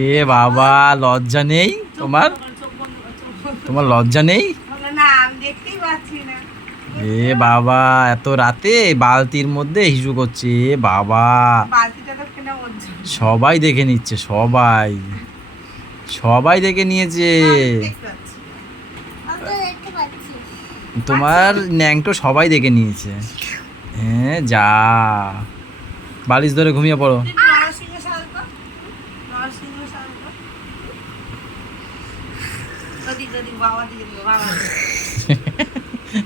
এ বাবা, লজ্জা নেই তোমার? তোমার লজ্জা নেই? এ বাবা, এত রাতে বালতির মধ্যে হিসু করছে। এ বাবা, সবাই দেখে নিচ্ছে, সবাই সবাই দেখে নিয়েছে। তোমার ন্যাংটো সবাই দেখে নিয়েছে। হ্যাঁ, যা বালিশ ধরে ঘুমিয়ে পড়ো।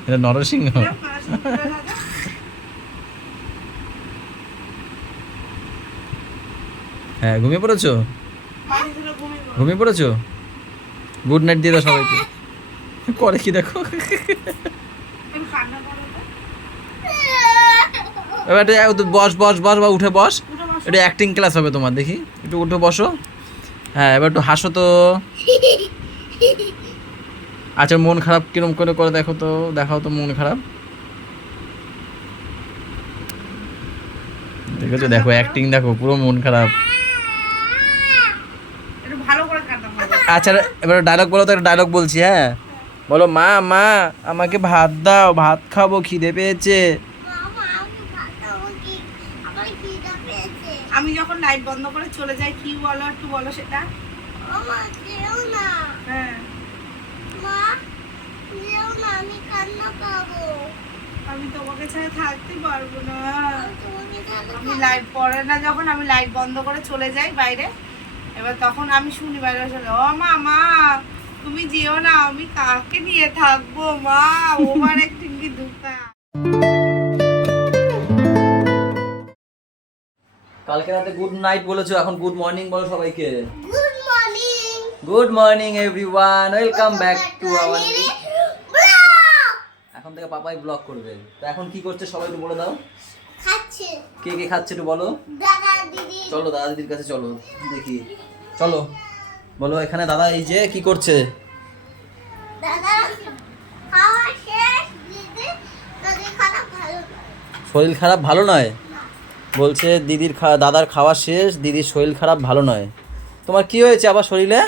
এটা নরসিংহ। হ্যাঁ, ঘুমিয়ে পড়েছো? ঘুমিয়ে পড়েছো? গুড নাইট দিয়ে দাও সবাইকে। করে কি দেখো। এবার বস বস বস বা উঠে বস। এটা অ্যাক্টিং ক্লাস হবে তোমার, দেখি একটু উঠে বসো। হ্যাঁ, এবার একটু হাসো তো। আচ্ছা, মন খারাপ কিরম করে করে দেখো তো, দেখাও তো মন খারাপ। দেখেছো, দেখো অ্যাক্টিং দেখো, পুরো মন খারাপ। আচ্ছা, এবার ডায়লগ বলো তো, একটা ডায়লগ বলছি। হ্যাঁ, বলো, মা মা আমাকে ভাত দাও, ভাত খাবো, খিদে পেয়েছে। আমি যখন লাইট বন্ধ করে চলে যাই, কি বলো একটু বলো সেটা। হ্যাঁ, আমি তোমাকে ছাড়া থাকতে পারবো না। আমি লাইট পড়ে না যখন, আমি লাইট বন্ধ করে চলে যাই বাইরে। এবার তখন আমি শুনি বাইরে চলে, ও মা মা তুমি যেও না, আমি কাকে নিয়ে থাকবো মা। ওভার একদিন কি দুঃখা। কালকে রাতে গুড নাইট বলেছো, এখন গুড মর্নিং বলো সবাইকে। Good morning. Good morning everyone, welcome back to our. এখন থেকে পাপাই ব্লগ করবে। তো এখন কি করছে সবাই একটু বলে দাও। খাচ্ছে। কে কে খাচ্ছে একটু বলো। দাদা দিদি। চলো দাদা দিদির কাছে চলো, দেখি। চলো বলো, এখানে দাদা এই যে কি করছে। দাদা খাওয়া শেষ, দিদি শরীর খারাপ ভালো। শরীর খারাপ ভালো নয় বলছে, দিদির দাদার খাওয়া শেষ, দিদির শরীর খারাপ ভালো নয়। তোমার কি হয়েছে আবার শরীরে?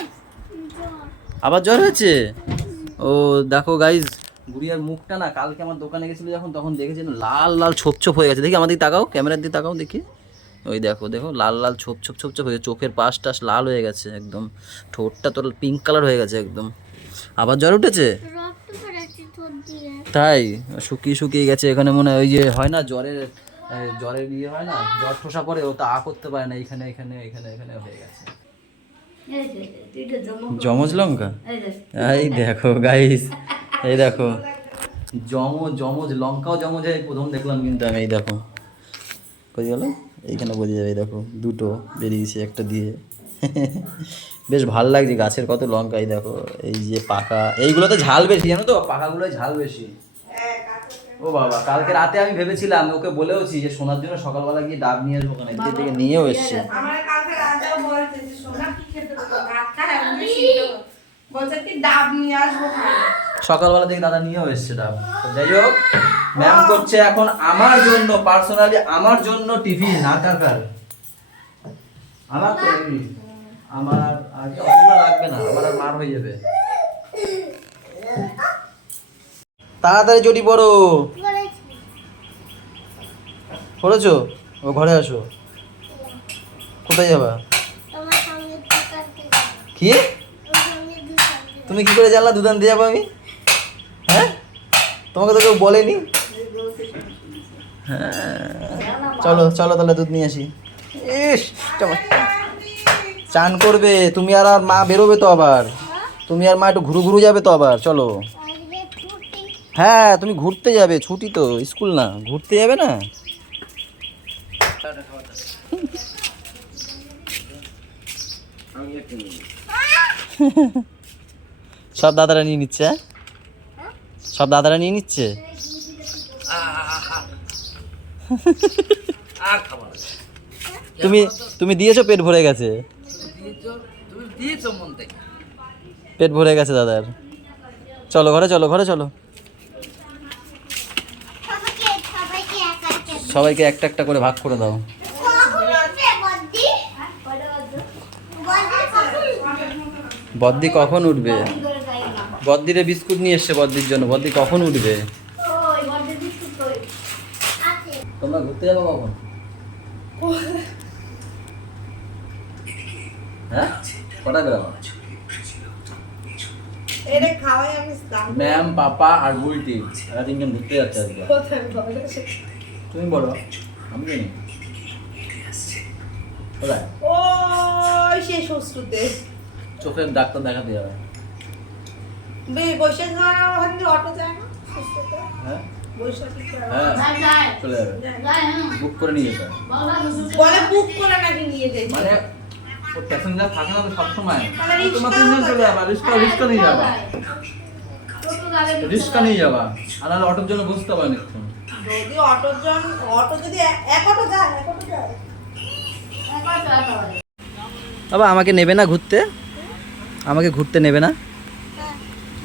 আবার জ্বর হয়েছে? ও দেখো গাইজ, গুড়িয়ার মুখটা না, কালকে আমার দোকানে গেছিলো যখন, তখন দেখেছি না লাল লাল ছোপ ছোপ হয়ে গেছে। দেখি আমাদের তাকাও, ক্যামেরার দিয়ে তাকাও দেখি। ওই দেখো দেখো, লাল লাল ছোপ ছোপ ছোপ ছোপ হয়ে গেছে, চোখের পাশ টাশ লাল হয়ে গেছে একদম, ঠোঁটটা তো পিঙ্ক কালার হয়ে গেছে একদম। আবার জ্বর উঠেছে? রক্ত পড়েছে ঠোঁট দিয়ে। তাই? শুকিয়ে শুকিয়ে গেছে এখানে, মনে হয় ওই যে হয় না জ্বরের, জ্বরের ইয়ে হয় না, জ্বর ঠোসা পরে, ও তা করতে পারে না, এখানে এখানে এখানে এখানে হয়ে গেছে। জমজ লঙ্কা, এই দেখো গাইস, এই দেখো জমজ লঙ্কাও জমজ, এই প্রথম দেখলাম কিন্তু আমি। এই দেখো কই গেল, এইখানে বোঝা যাবে। এই দেখো দুটো বেরিয়েছে একটা দিয়ে। বেশ ভাল লাগছে, গাছের কত লঙ্কা। এই দেখো, এই যে পাকা, এইগুলোতে ঝাল বেশি জানো তো, পাকাগুলোয় ঝাল বেশি। ও বাবা, কালকে রাতে আমি ভেবেছিলাম, ওকে বলেওছি যে শোনার জন্য সকালবেলা গিয়ে ডাব নিয়ে আসবো, ওখানে গিয়ে থেকে নিয়েও এসছে। আমার কালকে রাতেও বলছে যে সোনা কি খেতে দেবো, ভাত খায় আমি সিদ্ধ বলছে কি ডাব নিয়ে আসবো। সকালবেলা থেকে দাদা নিয়েও এসছে ডাব। তো যাই হোক, ম্যাম করছে এখন আমার জন্য, পার্সোনালি আমার জন্য টিফিন। আর কার কার? আমার তো এমনি, আমার আগে অতগুলো লাগবে না, আমার আর মার হয়ে যাবে। তাড়াতাড়ি জটি পড়ো। পড়েছো? ও ঘরে আসো। কোথায় যাবা? তোমার সঙ্গে দোকান থেকে। কি? তোমার সঙ্গে দোকান থেকে। তুমি কি করে জানলা দুধ আনতে যাবো আমি? হ্যাঁ, তোমাকে তো কেউ বলেনি। হ্যাঁ, চলো চলো তাহলে দুধ নিয়ে আসি। ইস, চান করবে তুমি আর মা, বেরোবে তো আবার, তুমি আর মা একটু ঘুরু ঘুরু যাবে তো আবার, চলো। আজকে ছুটি। হ্যাঁ, তুমি ঘুরতে যাবে, ছুটি তো, স্কুল না, ঘুরতে যাবে না। সব দাদারা নিয়ে নিচ্ছে, সব দাদারা নিয়ে নিচ্ছে। তুমি তুমি দিয়েছো, পেট ভরে গেছে, পেট ভরে গেছে দাদার। চলো ঘরে, চলো ঘরে চলো। সবাইকে একা একা। সবাইকে একটা একটা করে ভাগ করে দাও। কখন উঠবে বদ্দি? বদ্দি কখন উঠবে? ধরে যাই না বদ্দিরে বিস্কুট নিয়ে এসছে বদ্দির জন্য। বদ্দি কখন উঠবে? ওই বড়দের বিস্কুট কই আছে তোমরা ঘুরতে যাবো কখন? হ্যাঁ, কটা বেরোবো? এরে খাওয়াই আমি স্নান ম্যাম, পাপা আর বুলটি এরা তিনজন ঘুরতে যাচ্ছে আজকে। কোথায় বলে তুমি বলো, আমি জানি কোথায়? ওই সেই শ্বশুরতে চোখের ডাক্তার দেখাতে যাবে। বৈশাখ ওখান থেকে অটো যায় না শ্বশুরতে হ্যাঁ বৈশাখ হ্যাঁ, চলে যাবে, বুক করে নিয়ে যেতে হবে। বলে বুক করে নাকি নিয়ে যাই মানে ও প্যাসেঞ্জার থাকে না তো সবসময়। তাহলে তোমার রিক্সা তিনজন চলে যাবা, রিক্সা নিয়ে যাবা, রিক্সা নিয়ে যাবা। আর নাহলে অটোর জন্য বুঝতে হবে অনেকক্ষণ। যদি অটো যদি এক অটো যায় বাবা আমাকে নেবে না ঘুরতে? আমাকে ঘুরতে নেবে না?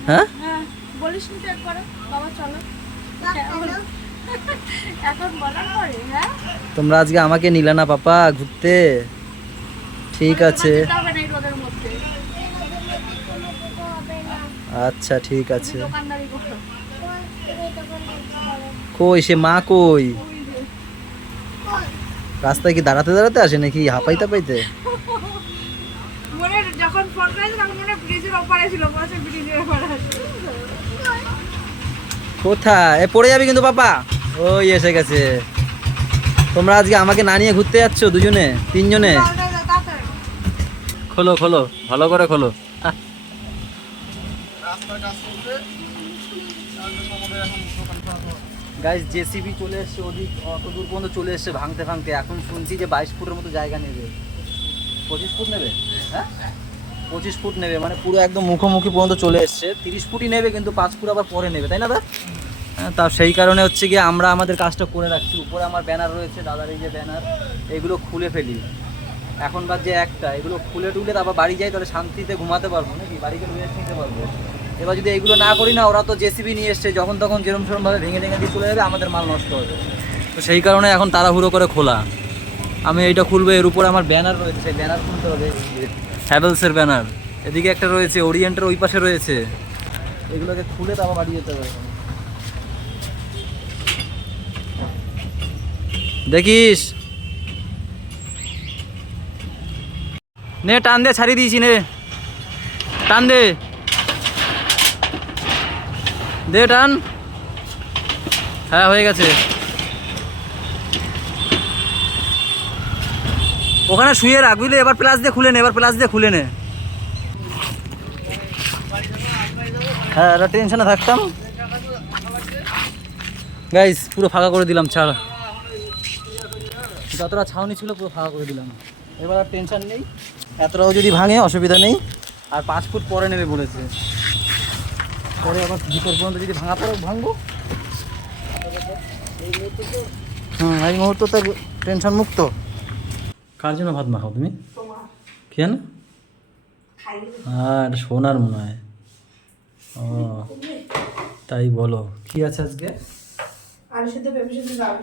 হ্যাঁ, হ্যাঁ বলিস নি তো একবার বাবা চলো চলো এখন বলার পরে হ্যাঁ তোমরা আজকে আমাকে নিলে না পাপা ঘুরতে? ঠিক আছে, তবে না এই রোদের মধ্যে কোনো কিছু হবে না আচ্ছা ঠিক আছে। দোকানদারি করো কোন তুমি তখন দেখতে পারো কই সে মা কই? ওই যে রাস্তায় কি দাঁড়াতে দাঁড়াতে আসে নাকি হাঁপাইতে পাইতে? মনে যখন ফোন করেছে তখন মনে ব্রিজের ওপারে ছিল বলছে ব্রিজের ওপারে আছে কোথায়? এ পড়ে যাবে কিন্তু পাপা। ওই এসে গেছে। তোমরা আজকে আমাকে না নিয়ে ঘুরতে যাচ্ছ দুজনে তিনজনে? খোলো খোলো, ভালো করে খোলো। গাইস জেসিবি চলে এসছে, ওদিক অত দূর পর্যন্ত চলে এসছে ভাঙতে ভাঙতে। এখন শুনছি যে 22 ফুটের মতো জায়গা নেবে। 25 ফুট নেবে? হ্যাঁ 25 ফুট নেবে, মানে পুরো একদম মুখোমুখি পর্যন্ত চলে এসছে। 30 ফুটই নেবে কিন্তু 5 ফুট আবার পরে নেবে, তাই না দা? হ্যাঁ, তা সেই কারণে হচ্ছে গিয়ে আমরা আমাদের কাজটা করে রাখছি। উপরে আমার ব্যানার রয়েছে, দাদার এই যে ব্যানার, এগুলো খুলে ফেলি। এখন বাদ যে একটা, এগুলো খুলে টুলে তারপর বাড়ি যাই, তাহলে শান্তিতে ঘুমাতে পারবো নাকি, বাড়িতে রেস্ট নিতে পারবো। এবার যদি এগুলো না করি না, ওরা তো জেসিবি নিয়ে এসছে, যখন তখন যেরম সেরমভাবে ভেঙে ভেঙে দিয়ে চলে যাবে, আমাদের মাল নষ্ট হবে। তো সেই কারণে এখন তাড়াহুড়ো করে খোলা। আমি এইটা খুলবো, এর উপরে আমার ব্যানার রয়েছে, সেই ব্যানার খুলতে হবে। হ্যাভেলসের ব্যানার এদিকে একটা রয়েছে, ওরিয়েন্টের ওই পাশে রয়েছে, এগুলোকে খুলে তারপর বাড়ি যেতে হবে। দেখিস নে, টান দে, ছাড়িয়ে দিয়েছি, নে টান দে, দে টান। হ্যাঁ হয়ে গেছে। ওখানে শুয়ে রাখ বুঝলি, এবার প্লাস দিয়ে খুলে নে, এবার প্লাস দিয়ে খুলে নে। হ্যাঁ এটা টেনশনে থাকতাম। গাইস পুরো ফাঁকা করে দিলাম, ছাড়, যতটা ছাউনি ছিল পুরো ফাঁকা করে দিলাম। এবার আর টেনশন নেই, এতটাও যদি ভাঙে অসুবিধা নেই। আর 5 ফুট পরে নেবে বলেছে, পরে আবার ভিতর পর্যন্ত যদি ভাঙা পড়ে ভাঙবো। এই মুহূর্তে তো টেনশন মুক্ত। কার জন্য ভাত মাখাও তুমি? কেন? আর সোনার মনে হয়। ও তাই বলো। কি আছে আজকে? আলু সিদ্ধ পেঁপে সিদ্ধ ডাল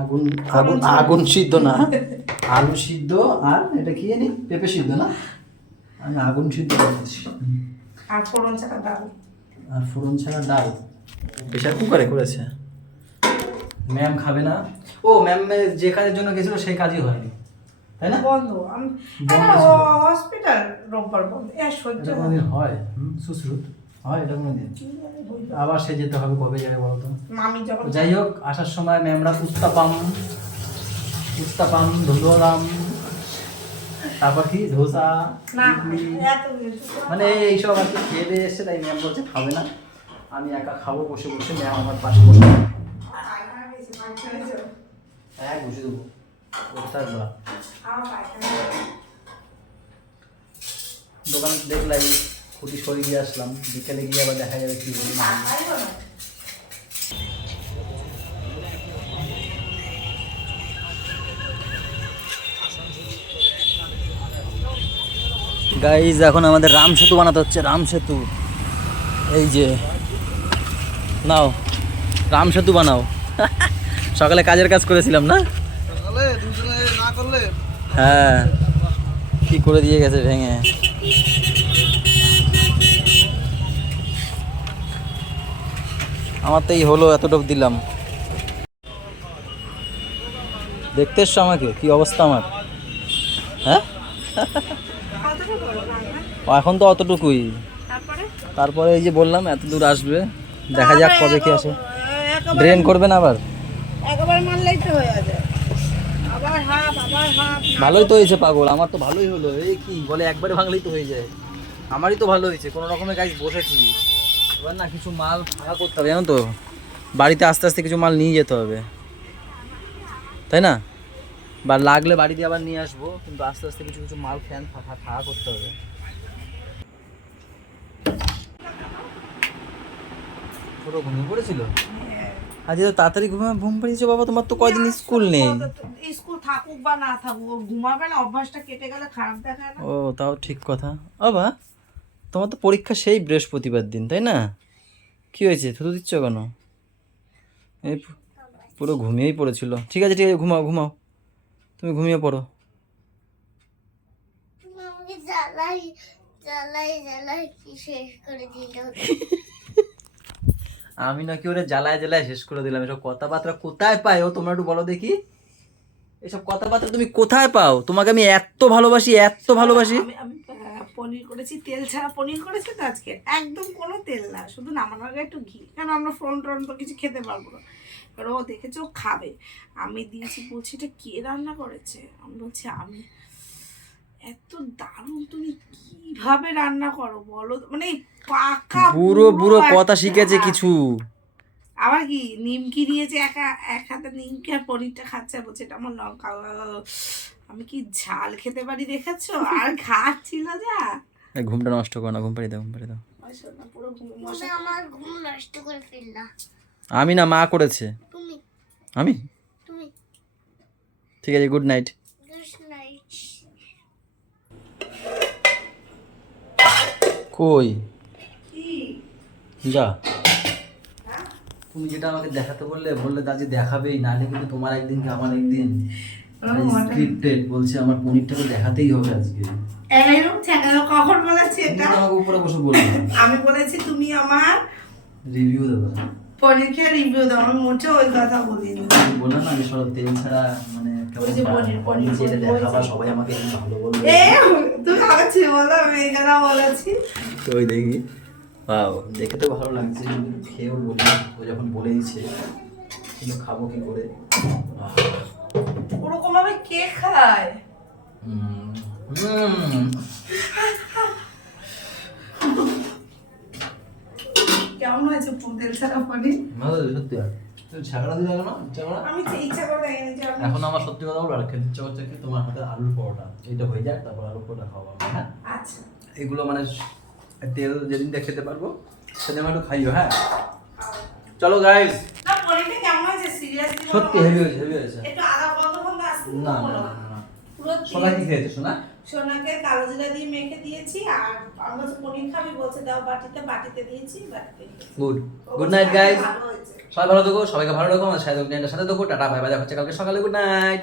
আগুন আগুন আগুন সিদ্ধ না, আলু সিদ্ধ আর এটা কি জানি পেঁপে সিদ্ধ না, আমি আগুন সিদ্ধ করেছি। আর ফোড়ন ছাড়া ডাল। আর ফোড়ন ছাড়া ডাল প্রেশার কুকারে করেছে। ম্যাম খাবে না। ও ম্যাম যে কাজের জন্য গেছিল সেই কাজই হয়নি, তাই না? বন্ধ। আমি বন্ধ ছিল। হসপিটাল রোববার বন্ধ। সহ্য এটা কোনোদিন হয়? সুশ্রুত হয় এটা কোনোদিন? আবার সে যেতে হবে, কবে যাবে বলো তো? মামি যখন তো যাই হোক, আসার সময় ম্যামরা উত্তাপাম ধোসারাম, তারপর কি ধোসা, না ইডলি, এত মানে এইসব আর কি খেয়ে দিয়ে এসছে। তাই ম্যাম বলছে খাবে না, আমি একা খাবো বসে বসে। ম্যাম আমার পাশে বসে, হ্যাঁ বসে দেবো। দোকানে দেখলাই খুঁটি সরিয়ে দিয়ে আসলাম, বিকেলে গিয়ে আবার দেখা যাবে কি বলি না। গাইজ এখন আমাদের রাম সেতু বানাতে হচ্ছে, রাম সেতু। এই যে নাও, রাম সেতু বানাও। সকালে কাজের কাজ করেছিলাম না, হ্যাঁ কি করে দিয়ে গেছে ভেঙে। আমার তো এই হলো, এতটুকু দিলাম। দেখতে এসছো আমাকে, কি অবস্থা আমার, হ্যাঁ? কতটা বড় রান্না? এখন তো অতটুকুই, তারপরে তারপরে এই যে বললাম এত দূর আসবে, দেখা যাক কবে কি আসে। একেবারে ড্রেন করবে না আবার? একবার মারলেই তো হয়ে যাবে, আবার হাফ আবার হাফ। ভালোই তো হয়েছে পাগল, আমার তো ভালোই হলো। এই কি বলে, একবারে ভাঙলেই তো হয়ে যায়। আমারই তো ভালো হয়েছে, কোনো রকমের গাছ বসেছি। এবার না কিছু মাল ফাঁকা করতে হবে, জানো তো, বাড়িতে আস্তে আস্তে কিছু মাল নিয়ে যেতে হবে, তাই না? বা লাগলে বাড়ি দিয়ে আবার নিয়ে আসবো, কিন্তু আস্তে আস্তে কিছু কিছু মাল ফ্যান ফাঁকা করতে হবে। ছোট ঘুমিয়ে পড়েছিল আজকে, তো তাড়াতাড়ি ঘুম পাড়িয়েছো বাবা, তোমার তো কয়দিন স্কুল নেই। স্কুল থাকুক বা না থাকুক, ও ঘুমাবে না, অভ্যাসটা কেটে গেলে খারাপ দেখায় না। ও তাও ঠিক কথা। বাবা তোমার তো পরীক্ষা সেই বৃহস্পতিবার দিন, তাই না? কি হয়েছে, থুতু দিচ্ছ কেন? এই পুরো ঘুমিয়েই পড়েছিল। ঠিক আছে ঠিক আছে, ঘুমাও ঘুমাও, তুমি ঘুমিয়ে পড়ো। তুমি আমাকে জ্বালাই জ্বালাই জ্বালাই কি শেষ করে দিল। আমি নাকি ওরে জ্বালায় জ্বালায় শেষ করে দিলাম? এসব কথাবার্তা কোথায় পাই ও, তোমরা একটু বলো দেখি। এসব কথাবার্তা তুমি কোথায় পাও? তোমাকে আমি এত ভালোবাসি, এত ভালোবাসি। আমি আমি পনির করেছি, তেল ছাড়া পনির করেছি তো আজকে, একদম কোনো তেল না, শুধু নামানোর আগে একটু ঘি, কারণ আমরা ফ্রন্ট তো কিছু খেতে পারবো না। এবার ও দেখেছে, ও খাবে, আমি দিয়েছি, বলছি এটা কে রান্না করেছে, আমি বলছি আমি। এত দারুণ, তুমি কিভাবে রান্না করো বলো তো? মানে পাকা বুড়ো বুড়ো কথা একটা- শিখেছে কিছু। আবার কি নিমকি দিয়েছে, এক হাতে নিমকি আর পনিরটা খাচ্ছে, আর বলছে এটা আমার লঙ্কা। আমি কি ঝাল খেতে পারি দেখেছো? আর খাচ্ছিল যা। এই ঘুমটা নষ্ট করো না, ঘুম পাড়িয়ে দাও, ঘুম পাড়িয়ে দাও। মশা, পুরো ঘুম তুমি মশা। আমার ঘুম নষ্ট করে ফেললা। আমি না, মা করেছে। তুমি আমি? তুমি ঠিক আছে, গুড নাইট। Good night. কই কি? যা, তুমি যেটা আমাকে দেখাতে বললে দাদি দেখাবেই, নাহলে কিন্তু তোমার একদিন কি আমার একদিন। স্ক্রিপ্টেড বলছে, আমার পনিরটাকে দেখাতেই হবে আজকে। এইরকম ঠেকানো কখন বলেছি তুমি এটা? তো আমাকে উপরে বসে বললে আমি বলেছি তুমি আমার রিভিউ দেবে। পনির খেয়ে রিভিউ দাও, আমি মোটেও ওই কথা বলিনি। আমি বললাম না, আমি সব তেল ছাড়া মানে ওই যে পনির যেটা বলছি। দেখাবা সবাই আমাকে ভালো বলবে। এ তুই আছি বলো, আমি এই কথা বলেছি। তো ওই দেখি, বাও দেখে তো ভালো লাগছে, কিন্তু খেয়েও বলি, ও যখন বলে দিচ্ছে কিন্তু খাবো কি করে। ওরকম ভাবে কে খায়? হুম, হুম। কেমন হয়েছে তেল ছাড়া পনির? ভালো হয়েছে, সত্যি। তুমি ছাগড়া দিলে কেন? ইচ্ছা করে? আমি তো ইচ্ছা করে দেখিনি যে আমি- এখন আমার সত্যি কথা বলবো, আর খেতে ইচ্ছা করছে কি, তোমার হাতে আলুর পরোটা, এইটা হয়ে যায়, তারপর আলুর পরোটা খাওয়া হবে, হ্যাঁ? আচ্ছা, এগুলো মানে তেল যেদিনটা খেতে পারবো সেদিন আমি একটু খাইও, হ্যাঁ? চলো গাইস। না পনিরটা কেমন হয়েছে সিরিয়াসলি? সত্যি হেভি হয়েছে, হেভি হয়েছে। একটু আদা বন্ধ আসছে না না না না। পুরো সোনা কি খেয়েছে সোনা? সোনাকে কালো জিরা দিয়ে মেখে দিয়েছি, আর আমরা তো পনির খাবি বলছে, দাও বাটিতে দিয়েছি, বাটিতে খেয়েছি। Good night guys. ভালো হয়েছে। সবাই ভালো থেকো, সবাইকে ভালো রাখো, আমার সাথে থাকো, টাটা, বাই বাই, দেখা হচ্ছে কালকে সকালে, গুড নাইট।